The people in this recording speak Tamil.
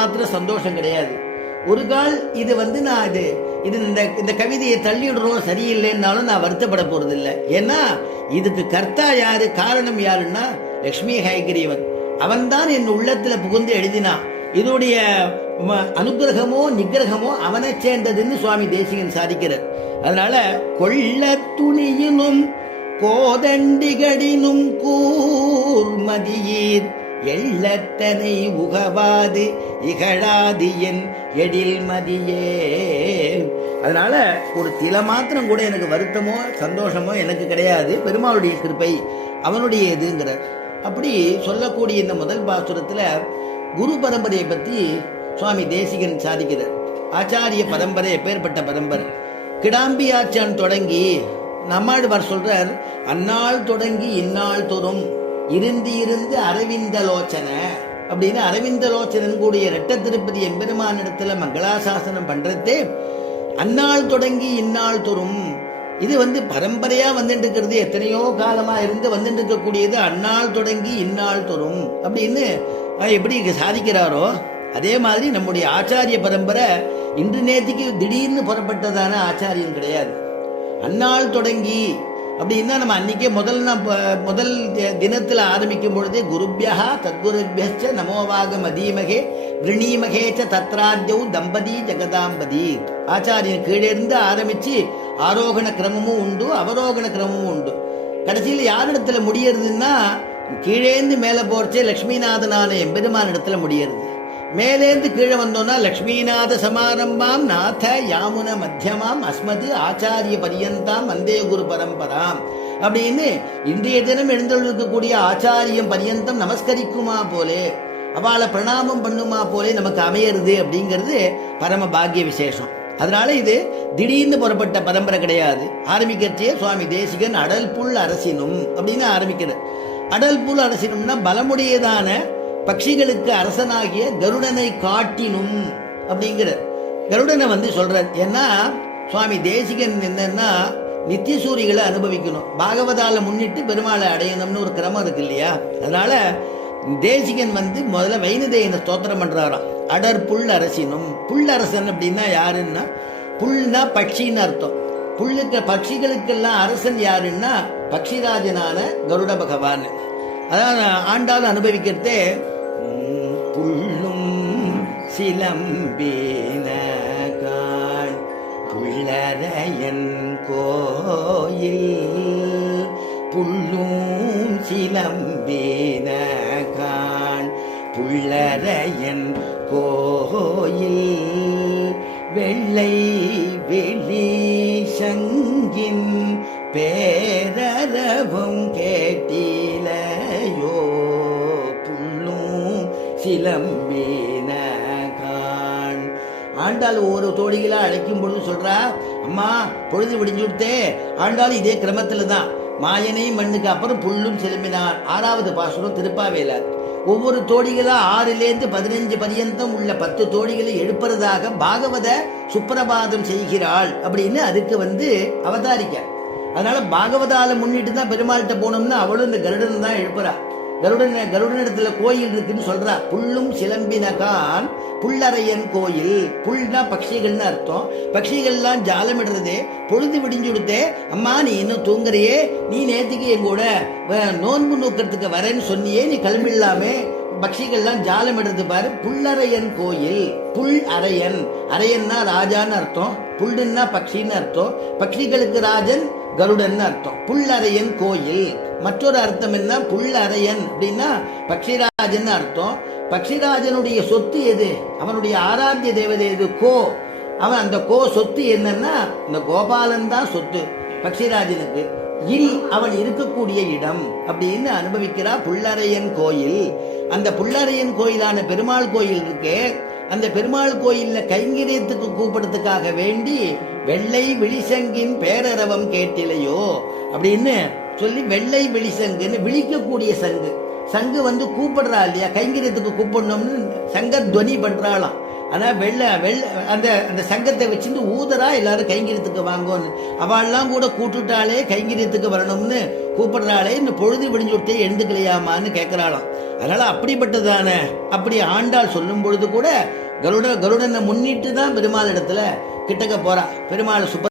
மாத்திர சந்தோஷம் கிடையாது. ஒரு கால் இது நான் இது இந்த கவிதையை தள்ளிடுறோம் சரியில்லைன்னாலும் நான் வருத்தப்பட போறது இல்லை. ஏன்னா இதுக்கு கர்த்தா யாரு, காரணம் யாருன்னா லட்சுமி ஹயகிரீவன். அவன் தான் என் உள்ளத்துல புகுந்து எழுதினான். இதோடைய அனுகிரகமோ நிகிரகமோ அவனை சேர்ந்ததுன்னு சுவாமி தேசிகன் சாதிக்கிறார். அதனால கொள்ள துணியினும் கோதண்டிகடினும் கூர்மதியீர் எள்ளத்தனை உகவாது இகழாது என் எழில் மதியே. அதனால ஒரு தில மாத்திரம் கூட எனக்கு வருத்தமோ சந்தோஷமோ எனக்கு கிடையாது. பெருமாளுடைய கிருபை அவனுடைய எதுங்கிறார். அப்படி சொல்லக்கூடிய இந்த முதல் பாசுரத்துல குரு பரம்பரையை பத்தி சுவாமி தேசிகன் சாதிக்கிறார். ஆச்சாரிய பரம்பரை எப்பேற்பட்ட பரம்பரை. கிடாம்பி ஆச்சான் தொடங்கி நம்மாழ்வார் சொல்றார், அந்நாள் தொடங்கி இந்நாள் தோறும் இருந்து இருந்து அரவிந்தலோச்சன அப்படின்னு அரவிந்தலோச்சனன் கூடிய ரெட்ட திருப்பதி எம்பெருமான் இடத்துல மங்களாசாசனம் பண்றதே அந்நாள் தொடங்கி இந்நாள் தோறும். இது பரம்பரையா வந்துட்டு இருக்கிறது, எத்தனையோ காலமா இருந்து வந்துட்டு இருக்கக்கூடியது. அந்நாள் தொடங்கி இந்நாள் தோறும் அப்படின்னு எப்படி சாதிக்கிறாரோ அதே மாதிரி நம்முடைய ஆச்சாரிய பரம்பரை இன்று நேற்றுக்கு திடீர்னு புறப்பட்டதான ஆச்சாரியம் கிடையாது. அந்நாள் தொடங்கி அப்படின்னா நம்ம அன்னைக்கே முதல் தினத்துல ஆரம்பிக்கும் பொழுதே குருபியா தத்குருபியச்ச நமோவாக மதீமகே விரணீமகேச்ச தத்ராத்யௌ தம்பதி ஜெகதாம்பதி. ஆச்சாரியன் கீழே இருந்து ஆரம்பிச்சு ஆரோகண கிரமமும் உண்டு, அவரோகண கிரமமும் உண்டு. கடைசியில் யாரிடத்துல முடியறதுன்னா கீழேந்து மேல போறச்சே லட்சுமிநாதனான எம்பெருமான் இடத்துல முடியறது. மேலேந்து கீழே வந்தோம்னா லட்சுமிநாத சமாரம்பாம் நாத யாமுன மத்தியமாம் அஸ்மது ஆச்சாரிய பரியந்தாம் வந்தே குரு பரம்பராம் அப்படின்னு இன்றைய தினம் எழுந்தொழிருக்கக்கூடிய ஆச்சாரியம் பரியந்தம் நமஸ்கரிக்குமா போலே, அவளை பிரணாமம் பண்ணுமா போலே நமக்கு அமையறது அப்படிங்கிறது பரம பாக்கிய விசேஷம். அதனால இது திடீர்னு புறப்பட்ட பரம்பரை கிடையாது. ஆரம்பிக்கிறச்சே சுவாமி தேசிகன் அடல் புல் அரசினும் அப்படின்னு ஆரம்பிக்கிறார். அடல் புல் அரசினும்னா பலமுடையதான பட்சிகளுக்கு அரசனாகிய கருடனை காட்டினும் அப்படிங்கிற கருடனை சொல்றார். ஏன்னா சுவாமி தேசிகன் என்னன்னா நித்தியசூரிகளை அனுபவிக்கணும், பாகவதால முன்னிட்டு பெருமாளை அடையணும்னு ஒரு கிரமம் இருக்கு இல்லையா. அதனால தேசிகன் முதல்ல வைணதேயனை ஸ்தோத்திரம் பண்றாராம். அடர் புல் அரசினும். புல்லரசன் அப்படின்னா யாருன்னா புல்னா பட்சின்னு அர்த்தம். பட்சிகளுக்கெல்லாம் அரசன் யாருன்னா பக்ஷிராஜனான கருட பகவான். அதான் ஆண்டாள் அனுபவிக்கிறதே புல்லும் சிலம்பின காண் புல்லரையன் கோயில் புல்லும் சிலம்பின காண் புல்லரையன் கோயில் வெள்ளை வெளி சங்கின் பேரரவும் கேட்டிலையோ புல்லும் சிலம்பின காண். ஆண்டாள் ஒரு தோழிகளா அழைக்கும் பொழுது சொல்றா, அம்மா பொழுது விடிஞ்சு விடுத்தே. ஆண்டாள் இதே கிரமத்துல தான் மாயனையும் மண்ணுக்கு அப்புறம் புல்லும் சிலம்பினான். 6வது பாசுரம் திருப்பாவேல. ஒவ்வொரு தோழிகளா 6லேருந்து 15 பரியந்தம் உள்ள 10 தோழிகளை எழுப்புறதாக பாகவத சுப்பிரபாதம் செய்கிறாள் அப்படின்னு அதுக்கு அவதாரிக்க. அதனால பாகவதால முன்னிட்டு தான் பெருமாள்கிட்ட போனோம்னா அவளும் இந்த கருடன் தான் எழுப்புறா. கருடனிடத்துல கோயில் இருக்குன்னு சொல்றா. புல்லும் சிலம்பினகான் புல்லரையன் கோயில். புல்னா பட்சிகள்னு அர்த்தம். பட்சிகள்லாம் ஜாலமிடுறதே. பொழுது விடிஞ்சு கொடுத்தே. அம்மா நீ இன்னும் தூங்குறியே, நீ நேற்றுக்கு எங்கூட நோன்பு நோக்கிறதுக்கு வரேன்னு சொன்னியே, நீ கிளம்பிடலாமே. பட்சிகள்லாம் ஜாலமிடுறது பாரு. புல்லரையன் கோயில். புல் அரையன். அரையன்னா ராஜான்னு அர்த்தம். புல்லுன்னா பட்சின்னு அர்த்தம். பட்சிகளுக்கு ராஜன் கருடன் அர்த்தம். புல்லரையன் கோயில். மற்றொரு அர்த்தம் என்ன, புல்லரையன் அப்படின்னா பக்ஷிராஜன் அர்த்தம். பக்ஷிராஜனுடைய சொத்து எது, அவனுடைய ஆராத்திய தேவதை எது, கோ. அவன் அந்த கோ சொத்து என்னன்னா இந்த கோபாலன் தான் சொத்து பக்ஷிராஜனுக்கு. அவன் இருக்கக்கூடிய இடம் அப்படின்னு அனுபவிக்கிறா. புல்லரையன் கோயில். அந்த புல்லரையன் கோயிலான பெருமாள் கோயில் இருக்கே, அந்த பெருமாள் கோயில்ல கைங்கரியத்துக்கு கூப்பிடுறதுக்காக வேண்டி வெள்ளை விழிசங்கின் பேரரவம் கேட்டிலையோ அப்படின்னு சொல்லி வெள்ளை விழிசங்குன்னு விழிக்கக்கூடிய சங்கு. சங்கு கூப்பிடுறா இல்லையா, கைங்கரியத்துக்கு கூப்பிடணும்னு சங்க துவனி பண்றாளாம். ஆனால் அந்த அந்த சங்கத்தை வச்சுட்டு ஊதரா எல்லாரும் கைங்கரியத்துக்கு வாங்கன்னு அவள்லாம் கூட கூட்டுட்டாலே கைங்கரியத்துக்கு வரணும்னு கூப்பிடுறாளே இந்த பொழுது விடிஞ்சுட்டே எழுந்துக்கலையாமான்னு கேட்குறாளாம். அதனால அப்படிப்பட்டதான அப்படி ஆண்டாள் சொல்லும் பொழுது கூட கருடனை முன்னிட்டு தான் பெருமாள் இடத்துல கிட்டக்க போறா. பெருமாள்